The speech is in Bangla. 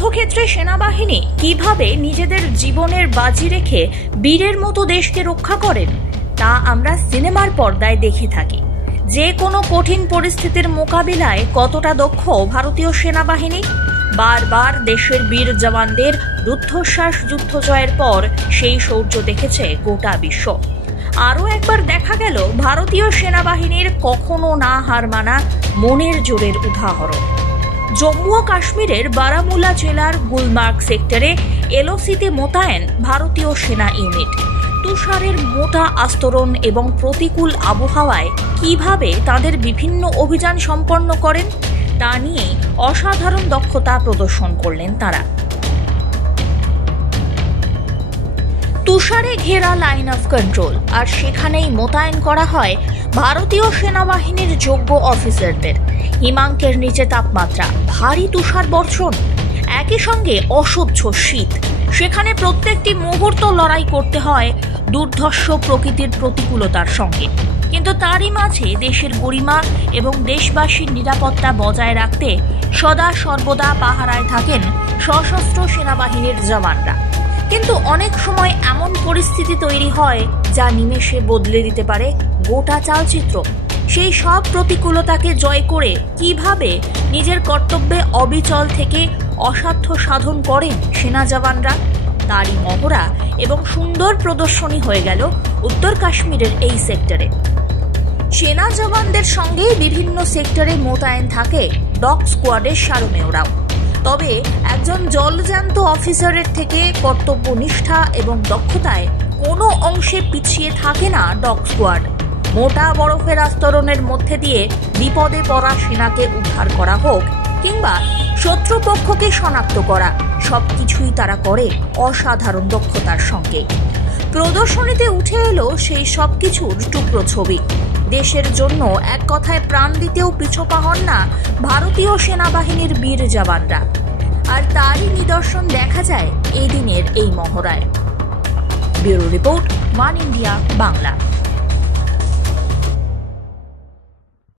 যুদ্ধক্ষেত্রে সেনাবাহিনী কিভাবে নিজেদের জীবনের বাজি রেখে বীরের মতো দেশকে রক্ষা করেন তা আমরা সিনেমার পর্দায় দেখে থাকি। যে কোনো কঠিন পরিস্থিতির মোকাবিলায় কতটা দক্ষ ভারতীয় সেনাবাহিনী, বারবার দেশের বীর জওয়ানদের রুদ্ধশ্বাস যুদ্ধ জয়ের পর সেই শৌর্য দেখেছে গোটা বিশ্ব। আরও একবার দেখা গেল ভারতীয় সেনাবাহিনীর কখনো না হার মানা মনের জোরের উদাহরণ। জম্মু ও কাশ্মীরের বারামুলা জেলার গুলমার্গ সেক্টরে এলওসিতে মোতায়েন ভারতীয় সেনা ইউনিট তুষারের মোটা আস্তরণ এবং প্রতিকূল আবহাওয়ায় কিভাবে তাদের বিভিন্ন অভিযান সম্পন্ন করেন তা নিয়ে অসাধারণ দক্ষতা প্রদর্শন করলেন তারা। তুষারে ঘেরা লাইন অফ কন্ট্রোল, আর সেখানেই মোতায়েন করা হয় ভারতীয় সেনাবাহিনীর যোগ্য অফিসারদের। হিমাঙ্কের নিচে তাপমাত্রা, ভারী তুষার বর্ষণ, একই সঙ্গে অসহ্য শীত। সেখানে প্রত্যেকটি মুহূর্ত লড়াই করতে হয় দুর্ধর্ষ প্রকৃতির প্রতিকূলতার সঙ্গে, কিন্তু তারই মাঝে দেশের গরিমা এবং দেশবাসীর নিরাপত্তা বজায় রাখতে সদা সর্বদা পাহারায় থাকেন সশস্ত্র সেনাবাহিনীর জওয়ানরা। কিন্তু অনেক সময় এমন পরিস্থিতি তৈরি হয় যা নিমেষে বদলে দিতে পারে গোটা চালচিত্র। সেই সব প্রতিকূলতাকে জয় করে কিভাবে নিজের কর্তব্যে অবিচল থেকে অসাধ্য সাধন করেন সেনা জওয়ানরা, তারই মহড়া এবং সুন্দর প্রদর্শনী হয়ে গেল উত্তর কাশ্মীরের এই সেক্টরে। সেনা জওয়ানদের সঙ্গে বিভিন্ন সেক্টরে মোতায়েন থাকে ডগ স্কোয়াডের সারমেয়রাও। তবে একজন জলজ্যান্ত অফিসারের থেকে কর্তব্যনিষ্ঠা এবং দক্ষতায় কোনো অংশে পিছিয়ে থাকে না ডগ স্কোয়াড। মোটা বরফের আস্তরণের মধ্যে দিয়ে বিপদে পড়া সেনাকে উদ্ধার করা হোক কিংবা শত্রুপক্ষকে শনাক্ত করা, সবকিছুই তারা করে অসাধারণ দক্ষতার সঙ্গে। প্রদর্শনীতে উঠে এলো সেই সবকিছুর টুকরো ছবি। দেশের জন্য এক কথায় প্রাণ দিতেও পিছপা হন না ভারতীয় সেনাবাহিনীর বীর জওয়ানরা, আর তারই নিদর্শন দেখা যায় এই দিনের এই মহড়ায়। Bureau report, one India Bangla.